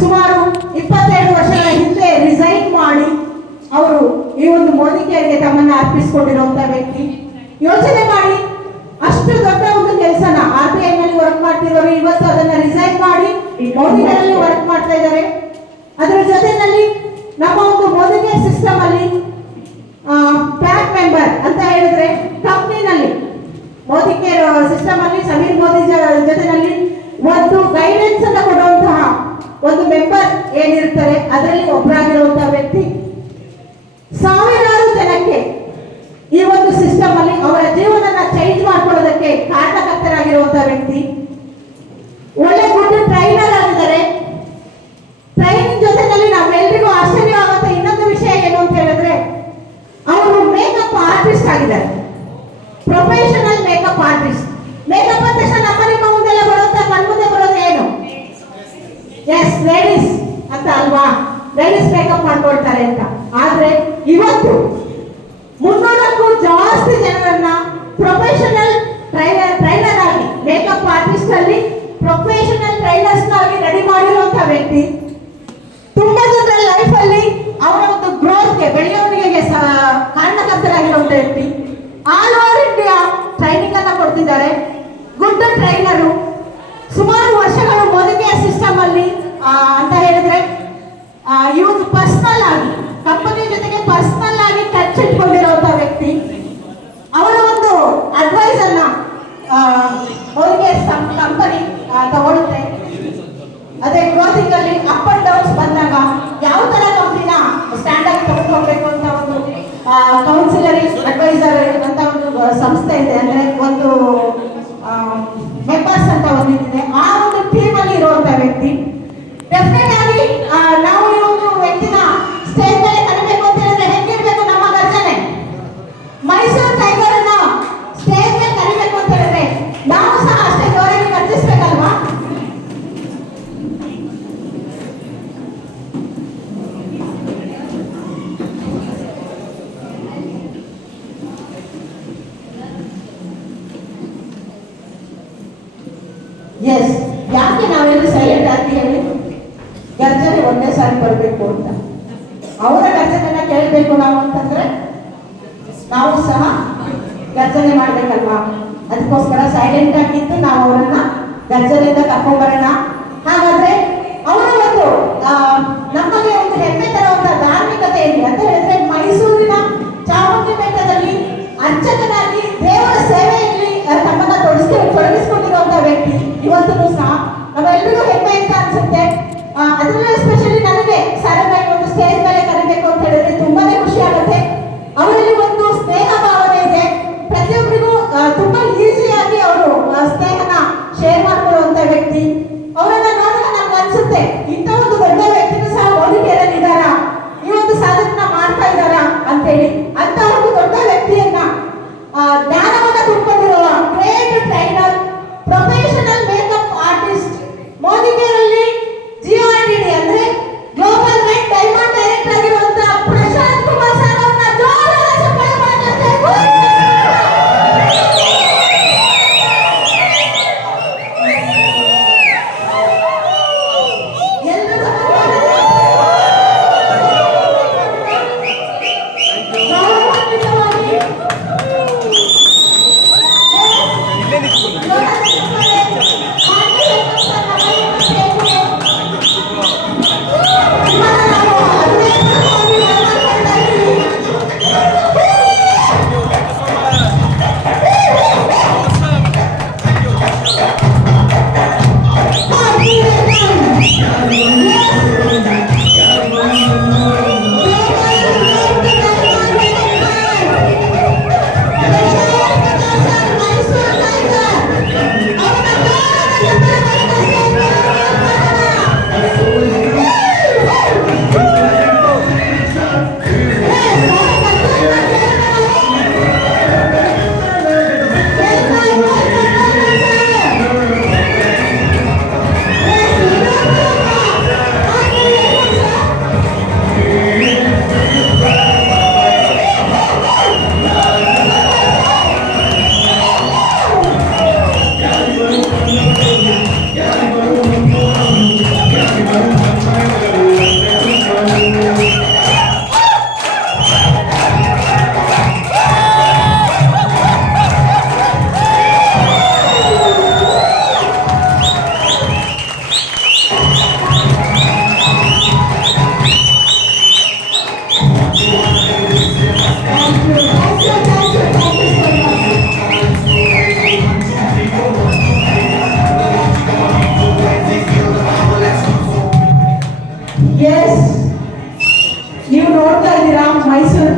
ಸುಮಾರು 22 ವರ್ಷಗಳ ಹಿಂದೆ ರಿಸೈನ್ ಮಾಡಿ ಅವರು ಈ ಒಂದು ಮೋದಿ ಕೇರ್ಗೆ ತಮ್ಮನ್ನ ಅರ್ಪಿಸಿಕೊಂಡಿರುವಂತಹ ವ್ಯಕ್ತಿ. ಯೋಚನೆ ಮಾಡಿ, ಅಷ್ಟು ದೊಡ್ಡ ಒಂದು ಕೆಲಸನ RBI ನಲ್ಲಿ ವರ್ಕ್ ಮಾಡ್ತಿರೋರು ಇವತ್ತು ಅದನ್ನ ರಿಸೈನ್ ಮಾಡಿ ಮೋದಿ ಕೇರಲ್ಲಿ ವರ್ಕ್ ಮಾಡ್ತಾ ಇದ್ದಾರೆ. ಅದರ ಜೊತೆನಲ್ಲಿ ನಮ್ಮ ಒಂದು ಮೋದಿ ಕೇರ್ ಸಿಸ್ಟಮ್ ಅಲ್ಲಿ ಪ್ಲಾನ್ ಮೆಂಬರ್ ಅಂತ ಹೇಳಿದ್ರೆ ಕಂಪ್ನಿನಲ್ಲಿ ಮೋದಿ ಕೇರ್ ಸಿಸ್ಟಮ್ ಅಲ್ಲಿ ಸಮೀರ್ ಮೋದಿ ಜೊತೆನಲ್ಲಿ ಒಂದು ಗೈಡೆನ್ಸ್ ಅನ್ನು ಕೊಡುವಂತಹ ಒಂದು ಮೆಂಬರ್ ಏನಿರ್ತಾರೆ ಅದರಲ್ಲಿ ಒಬ್ಬರಾಗಿರುವಂತಹ ವ್ಯಕ್ತಿ. ಸಾವಿರಾರು ಜನಕ್ಕೆ ಈ ಒಂದು ಸಿಸ್ಟಮ್ ಅಲ್ಲಿ ಅವರ ಜೀವನನ ಚೇಂಜ್ ಮಾಡ್ಕೊಳ್ಳೋದಕ್ಕೆ ಕಾರಣಕರ್ತರಾಗಿರುವಂತಹ ವ್ಯಕ್ತಿ. ಒಳ್ಳೆ ಗುಡ್ ಟ್ರೈನರ್ ಆಗಿದ್ದಾರೆ. ಟ್ರೈನಿಂಗ್ ಜೊತೆನಲ್ಲಿ ನಾವೆಲ್ಲರಿಗೂ ಆಶ್ಚರ್ಯವಾಗುವಂತ ಇನ್ನೊಂದು ವಿಷಯ ಏನು ಅಂತ ಹೇಳಿದ್ರೆ ಅವರು ಮೇಕಪ್ ಆರ್ಟಿಸ್ಟ್ ಆಗಿದ್ದಾರೆ. Professional makeup artist. ಮೇಕಪ್ ಅಂತ ತಕ್ಷಣ ನಿಮ್ಮ ಮುಂದೆಲ್ಲ ಬರುತ್ತಾ ಕಣ್ಮುಂದೆ ಬರೋದು ಏನು? ಎಸ್, ಲೇಡೀಸ್ ಅಂತ ಅಲ್ವಾ? ಲೇಡೀಸ್ ಮೇಕಪ್ ಮಾಡ್ಕೊಳ್ತಾರೆ ಅಂತ. ಆದ್ರೆ ಇವತ್ತು 300ಕ್ಕೂ ಜಾಸ್ತಿ ಜನರನ್ನ ಪ್ರೊಫೆಷನಲ್ ಟ್ರೈನರ್ ಆಗಿ ಮೇಕಪ್ ಆರ್ಟಿಸ್ಟ್ ಅಲ್ಲಿ ಪ್ರೊಫೆಷನಲ್ ಟ್ರೈನರ್ಸ್ ಆಗಿ ರೆಡಿ ಮಾಡಿರುವಂತಹ ವ್ಯಕ್ತಿ. ತುಂಬಾ ಜನರ ಲೈಫ್ ಅಲ್ಲಿ ಅವರ ಒಂದು ಗ್ರೋತ್ಗೆ ಬೆಳೆವಣಿಗೆಗೆ ಕಾರಣಕರ್ತರಾಗಿರುವಂತಹ ವ್ಯಕ್ತಿ. ಆಲ್ ಓವರ್ ಇಂಡಿಯಾ ಟ್ರೈನಿಂಗ್ ಅನ್ನ ಕೊಡ್ತಿದ್ದಾರೆ. Good trainer. ಸುಮಾರು ವರ್ಷಗಳು ಮೋದಿ ಕೇರ್ ಸಿಸ್ಟಮ್ ಅಲ್ಲಿ ಅಂತ ಹೇಳಿದ್ರೆ ಇವರು ಪರ್ಸನಲ್ ಆಗಿ ಕಂಪನಿ ಜೊತೆಗೆ ಪರ್ಸನಲ್ ಆಗಿ ಟಚ್ ಇಟ್ಕೊಂಡಿರುವಂತಹ ವ್ಯಕ್ತಿ. ಅವರ ಒಂದು ಅಡ್ವೈಸ್ ಅನ್ನ ಮೋದಿ ಕೇರ್ ಕಂಪನಿ ತಗೊಳುತ್ತೆ. ಅದೇ ಗ್ರೋತಿಂಗ್ ಅಲ್ಲಿ ಅಪ್ ಅಂಡ್ ಡೌನ್ಸ್ ಬಂದಾಗ ಯಾವ ತರ ಕಂಪನಿನ ಸ್ಟ್ಯಾಂಡ್ ಆಗಿ ತಗೊಂಡ್ಕೋಬೇಕು ಅಂತ ಒಂದು ಕೌನ್ಸಿಲರಿ ಅಡ್ವೈಸರ್ ಅಂತ ಒಂದು ಸಂಸ್ಥೆ ಇದೆ. ಅಂದ್ರೆ ಒಂದು ಮೆಂಬರ್ಸ್ ಅಂತ ಒಂದಿದೆ. ಆ ಒಂದು ಟೀಮ್ ಅಲ್ಲಿ ಇರುವಂತಹ ವ್ಯಕ್ತಿ. ಡೆಫಿನೆಟ್ ಆಗಿ ನಾವು ಈ ಒಂದು ವ್ಯಕ್ತಿನ ಸ್ಟೇಜ್ ಮೇಲೆ ಕರಿಬೇಕು ಅಂತ ಹೇಳಿದ್ರೆ ಹೆಂಗಿರ್ಬೇಕು ನಮ್ಮ ಗರ್ಜನೆ? ಮೈಸೂರು ಟೈಗರ್ ಅನ್ನ ಸ್ಟೇಜ್ ಮೇಲೆ ಕರಿಬೇಕು ಅಂತ ಹೇಳಿದ್ರೆ ನಾವು ಸಹ ಅಷ್ಟೇ ಜೋರಾಗಿ ಗರ್ಜಿಸ್ಬೇಕಲ್ವಾ? ಎಸ್, ಯಾಕೆ ನಾವೆಲ್ಲರೂ ಸೈಲೆಂಟ್ ಆಗಿ ಹೇಳಿ? ಗರ್ಜನೆ ಒಂದೇ ಸಾರಿ ಬರಬೇಕು ಅಂತ. ಅವರ ಗರ್ಜನೆನ ಕೇಳಬೇಕು ನಾವು ಅಂತಂದ್ರೆ ನಾವು ಸಹ ಗರ್ಜನೆ ಮಾಡ್ಬೇಕಲ್ವಾ? ಅದಕ್ಕೋಸ್ಕರ ಸೈಲೆಂಟ್ ಆಗಿದ್ದು ನಾವು ಅವರನ್ನ ಗರ್ಜನೆಯಿಂದ ಕರ್ಕೊಂಡ್ಬರೋಣ. ಹಾಗಾದ್ರೆ ಅವರ ಒಂದು ನಮಗೆ ಒಂದು ಹೆಮ್ಮೆ ತರುವಂತಹ ಧಾರ್ಮಿಕತೆ ಇದೆ ಅಂತ ಹೇಳಿದ್ರೆ ಮೈಸೂರಿನ ಚಾಮುಂಡಿ ಬೆಟ್ಟದಲ್ಲಿ ಅರ್ಚಕನಾಗಿ ದೇವರ ಸೇವೆಯಲ್ಲಿ ತಮ್ಮನ್ನ ತೊಡಗಿಸಿಕೊಂಡಿರುವಂತಹ ವ್ಯಕ್ತಿ. ಇವತ್ತು ಸಹ ನಾವೆಲ್ಲರಿಗೂ ಹೆಮ್ಮೆ ಅಂತ ಅನ್ಸುತ್ತೆ. ಅದರಲ್ಲೂ ಎಸ್ಪೆಷಲಿ ನನಗೆ ಸರಕಾರಿ ಒಂದು ಸ್ಟೇಜ್ ಮೇಲೆ ಕರಿಬೇಕು ಅಂತ ಹೇಳಿದ್ರೆ ತುಂಬಾನೇ ಖುಷಿ ಆಗುತ್ತೆ. ಅವರಲ್ಲಿ ಒಂದು ಸ್ನೇಹ ಭಾವನೆ ಇದೆ. ಪ್ರತಿಯೊಬ್ಬರಿಗೂ ತುಂಬಾ ಈಸಿಯಾಗಿ ಅವರು ಸ್ನೇಹನ ಶೇರ್ ಮಾಡ್ಕೊಳ್ಳುವಂತ ವ್ಯಕ್ತಿ. ಅವರನ್ನ ನೋಡಿದ್ರೆ ನಮ್ಗೆ ಅನ್ಸುತ್ತೆ ಇಂಥ ಒಂದು ದೊಡ್ಡ ವ್ಯಕ್ತಿನೂ ಸಹ ಮೋದಿ ಕೇರಲ್ಲಿ ಇದ್ದಾರ, ಈ ಒಂದು ಸಾಧನೆನ ಮಾಡ್ತಾ ಇದ್ದಾರ ಅಂತೇಳಿ. ಅಂತ ಒಂದು ದೊಡ್ಡ ವ್ಯಕ್ತಿಯನ್ನ ಜ್ಞಾನವನ್ನ ತುಂಬಿಕೊಂಡಿರುವ great trainer, professional makeup artist, ಮೋದಿ ಕೇರಲ್ಲಿ GOIDD ಅಂದ್ರೆ ಗ್ಲೋಬಲ್ ರೆಡ್ ಡೈಮಂಡ್ ಡೈರೆಕ್ಟರ್ ಆಗಿರುವಂತಹ ಪ್ರಶಾಂತ್ ಕುಮಾರ್ ಸರ್ ಅವರನ್ನ ಜೋರಾದ ಚಪ್ಪಾಳೆ ಮಾಡ್ತಾ ಎಲ್ಲರೂ ಮೈಸೂರು